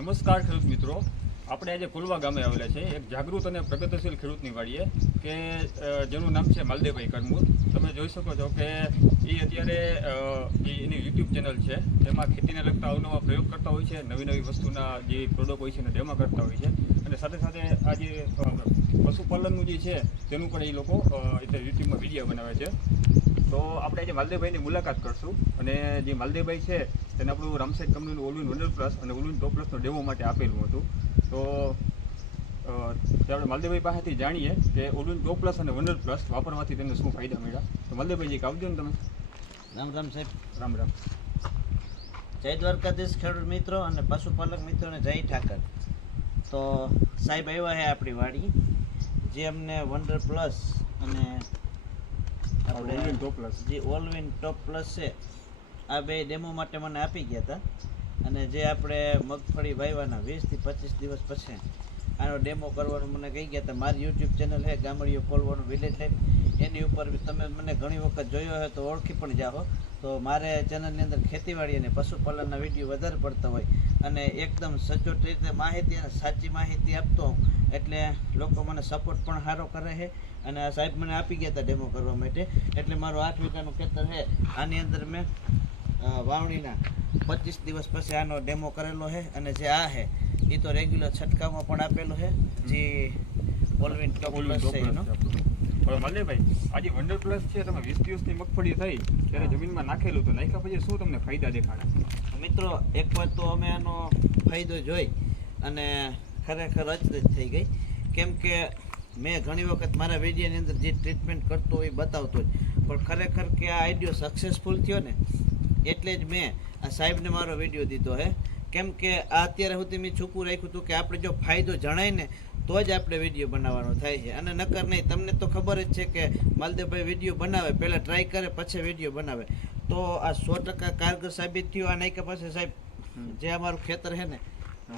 નમસ્કાર ખેડૂત મિત્રો, આપણે આજે કુલવા ગામે આવેલા છે એક જાગૃત અને પ્રગતિશીલ ખેડૂતની વાડીએ કે જેનું નામ છે માલદેવભાઈ કરમૂર. તમે જોઈ શકો છો કે એ અત્યારે એની યુટ્યુબ ચેનલ છે તેમાં ખેતીને લગતા અવનવા પ્રયોગ કરતા હોય છે, નવી નવી વસ્તુના જે પ્રોડક્ટ હોય છે એને ડેમો કરતા હોય છે અને સાથે સાથે આ જે પશુપાલનનું જે છે તેનું પણ એ લોકો યુટ્યુબમાં વિડીયો બનાવે છે. તો આપણે આજે માલદેવભાઈની મુલાકાત કરશું અને જે માલદેવભાઈ છે તેને આપણું રામસેટ કંપનીનું ઓલવિન વંડર પ્લસ અને ઓલવિન ટોપ પ્લસનો ડેમો માટે આપેલું હતું. તો આપણે માલદેવભાઈ પાસેથી જાણીએ કે ઓલવિન ટોપ પ્લસ અને વંડર પ્લસ વાપરવાથી તેમને શું ફાયદા મળ્યા. તો માલદેવભાઈ એક આવજો ને તમે. રામ રામ સાહેબ. રામ રામ. જય દ્વારકાધીશ ખેડૂત મિત્રો અને પશુપાલક મિત્રોને જય ઠાકર. તો સાહેબ આવ્યા છે આપણી વાડી, જે અમને વંડર પ્લસ અને ઓલવિન ટોપ પ્લસ જે ઓલવિન ટોપ પ્લસ છે આ બે ડેમો માટે મને આપી ગયા હતા. અને જે આપણે મગફળી વાવ્યાના 20 થી 25 દિવસ પછી આનો ડેમો કરવાનું મને કહી ગયા હતા. મારી યુટ્યુબ ચેનલ છે ગામડીઓ ખોલવાનું વિલેજ લાઈફ, એની ઉપર તમે મને ઘણી વખત જોયો હોય તો ઓળખી પણ જાઓ. તો મારે ચેનલની અંદર ખેતીવાડી અને પશુપાલનના વિડીયો વધારે પડતા હોય અને એકદમ સચોટ રીતે માહિતી અને સાચી માહિતી આપતો હોઉં એટલે લોકો મને સપોર્ટ પણ સારો કરે છે. અને આ સાહેબ મને આપી ગયા હતા ડેમો કરવા માટે, એટલે મારું 8 વીઘાનું ખેતર છે. આની અંદર મેં વાવણીના 25 દિવસ પછી આનો ડેમો કરેલો છે. અને જે આ છે એ તો રેગ્યુલર છંટકાવમાં પણ આપેલો છે, જે ઓલવિન ટોપ પ્લસ છે એનો. માલદેવભાઈ, આજે વંડર પ્લસ છે તમે 20 દિવસની મગફળી થઈ ત્યારે જમીનમાં નાખેલું તો નાખ્યા પછી શું તમને ફાયદા દેખાડા? મિત્રો, એક વાત તો અમે આનો ફાયદો જોઈ અને ખરેખર અચરજ થઈ ગઈ, કેમ કે મેં ઘણી વખત મારા વિડીયોની અંદર જે ટ્રીટમેન્ટ કરતો હોય એ બતાવતો જ, પણ ખરેખર કે આ આઈડિયો સક્સેસફુલ થયો ને એટલે જ મેં આ સાહેબને મારો વિડીયો દીધો છે. કેમ કે આ અત્યારે સુધી મેં છૂપું રાખ્યું હતું કે આપણે જો ફાયદો જણાય ને તો જ આપણે વિડીયો બનાવવાનો થાય છે, અને નકર નહીં. તમને તો ખબર જ છે કે માલદેવભાઈ વિડીયો બનાવે પહેલાં ટ્રાય કરે પછી વિડીયો બનાવે, તો આ 100% કારગર સાબિત થયું. આ નાખ્યા પછી સાહેબ જે અમારું ખેતર છે ને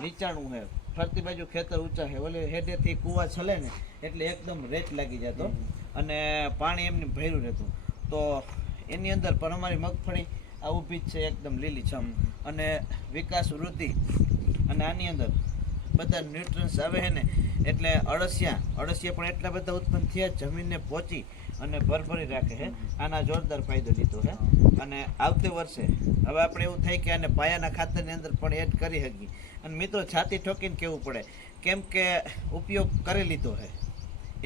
નીચાણું છે, ફરતી બાજુ ખેતર ઊંચા છે, ઓલે હેડેથી કૂવા છલે ને એટલે એકદમ રેત લાગી જતો અને પાણી એમને ભર્યું રહેતું. તો એની અંદર પણ અમારી મગફળી આ ઊભી જ છે એકદમ લીલીછમ અને વિકાસ વૃદ્ધિ, અને આની અંદર બધા ન્યુટ્રન્સ આવે છે ને એટલે અળસિયા પણ એટલા બધા ઉત્પન્ન થયા જમીનને પહોંચી અને ભરભરી રાખે છે. આના જોરદાર ફાયદો લીધો છે. અને આવતે વર્ષે હવે આપણે એવું થાય કે આને પાયાના ખાતરની અંદર પણ એડ કરી શકીએ. અને મિત્રો, છાતી ઠોકીને કહેવું પડે, કેમ કે ઉપયોગ કરી લીધો છે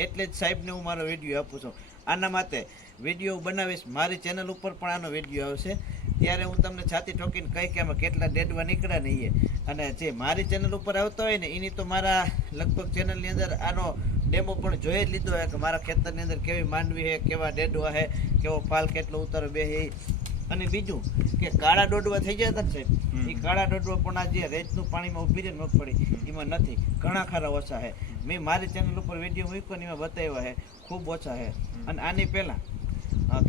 એટલે જ સાહેબને હું મારો વિડીયો આપું છું. આના માટે વિડીયો બનાવીશ, મારી ચેનલ ઉપર પણ આનો વિડીયો આવશે, ત્યારે હું તમને છાતી ઠોકીને કહી કે આમાં કેટલા ડેડવા નીકળ્યા નહીં. અને જે મારી ચેનલ ઉપર આવતા હોય ને એની તો મારા લગભગ ચેનલની અંદર આનો ડેમો પણ જોઈ જ લીધો હોય કે મારા ખેતરની અંદર કેવી માંડવી છે, કેવા ડેડવા છે, કેવો ફાલ કેટલો ઉતારો બે છે. અને બીજું કે કાળા ડોડવા થઈ ગયા હતા ને સાહેબ, એ કાળા ડોડવા પણ આ જે રેતનું પાણીમાં ઉભી રહે મગફળી એમાં નથી, ઘણા ખરા ઓછા છે. મેં મારી ચેનલ ઉપર વિડીયો મૂક્યો ને એમાં બતાવ્યા છે ખૂબ ઓછા છે. અને આની પહેલાં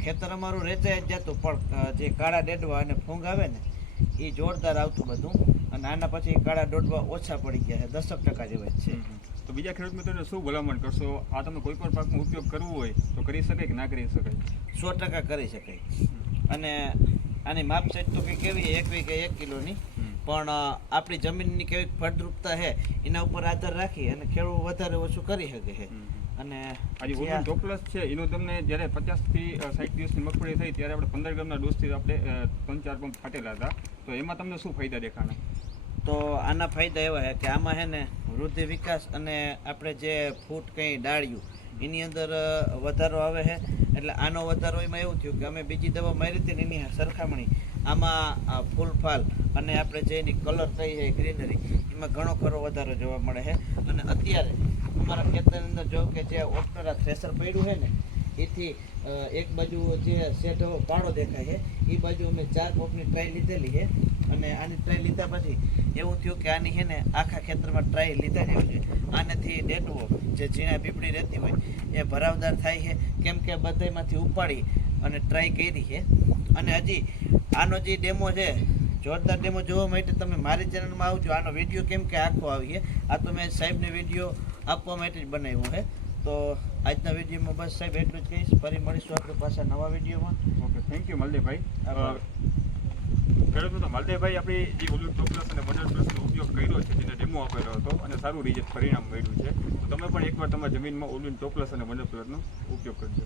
ખેતર અમારું રેચાઈ જ જતું, પણ જે કાળા ડેડવા અને ફૂંગ આવે ને એ જોરદાર આવતું બધું. અને આના પછી કાળા ડોડવા ઓછા પડી ગયા છે, 10% જેવા જ છે. તો બીજા ખેડૂત મિત્રોને શું ભલામણ કરશો? આ તમે કોઈ પણ પાકનો ઉપયોગ કરવો હોય તો કરી શકાય કે ના કરી શકાય? 100% કરી શકાય. અને આની માપ સાઈડ તો કંઈ કેવી 1 વીઘે 1 કિલોની, પણ આપણી જમીનની કેવી ફળદ્રુપતા છે એના ઉપર આધાર રાખી અને ખેડૂત વધારે ઓછું કરી શકે છે. અને આજે ઓલવિન ટોપ પ્લસ છે એનો તમને જ્યારે 50 થી 60 દિવસની મગફળી થઈ ત્યારે આપણે 15 ગ્રામના ડોઝથી આપણે 3-4 પંપ ફાટેલા હતા, તો એમાં તમને શું ફાયદા દેખાણા? તો આના ફાયદા એવા છે કે આમાં છે ને વૃદ્ધિ વિકાસ અને આપણે જે ફૂટ કંઈ ડાળ્યું એની અંદર વધારો આવે છે. એટલે આનો વધારો એમાં એવું થયું કે અમે બીજી દવા મારી હતી ને એની સરખામણી આમાં ફૂલફાલ અને આપણે જે એની કલર થઈ છે ગ્રીનરી એમાં ઘણો ખરો વધારો જોવા મળે છે. અને અત્યારે અમારા ખેતરની અંદર જો કે જે ઓપનરા થ્રેસર પડ્યું છે ને એથી એક બાજુ જે સેટ પાડો દેખાય છે એ બાજુ અમે 4 પંપની ટ્રાય લીધેલી છે. અને આની ટ્રાય લીધા પછી એવું થયું કે આની છે ને આખા ખેતરમાં ટ્રાય લીધા જેવું છે. આનાથી ડેડવો જે ઝીણા પીપળી રહેતી હોય એ ભરાવદાર થાય છે, કેમ કે બધામાંથી ઉપાડી અને ટ્રાય કરી છે. અને હજી આનો જે ડેમો છે જોરદાર ડેમો જોવા માટે તમે મારી ચેનલમાં આવજો. આનો વિડીયો કેમ કે આખો આવીએ, આ તો મેં સાહેબને વિડીયો આપવા માટે જ બનાવ્યો છે. તો આજના વિડીયોમાં બસ સાહેબ એટલું જ કહીશ. ફરી મળીશું આપણે પાછા નવા વિડીયોમાં. Okay, thank you Maldevbhai. ખેડૂતો, માલદેવભાઈ આપણી જે ઓલવિન ટોપ પ્લસ અને વંડર પ્લસનો ઉપયોગ કર્યો છે ડેમો આપેલો હતો અને સારું રિઝલ્ટ પરિણામ મળ્યું છે. તો તમે પણ એકવાર તમારી જમીનમાં ઓલિન ટોપ પ્લસ અને વંડર પ્લસનો ઉપયોગ કરજો.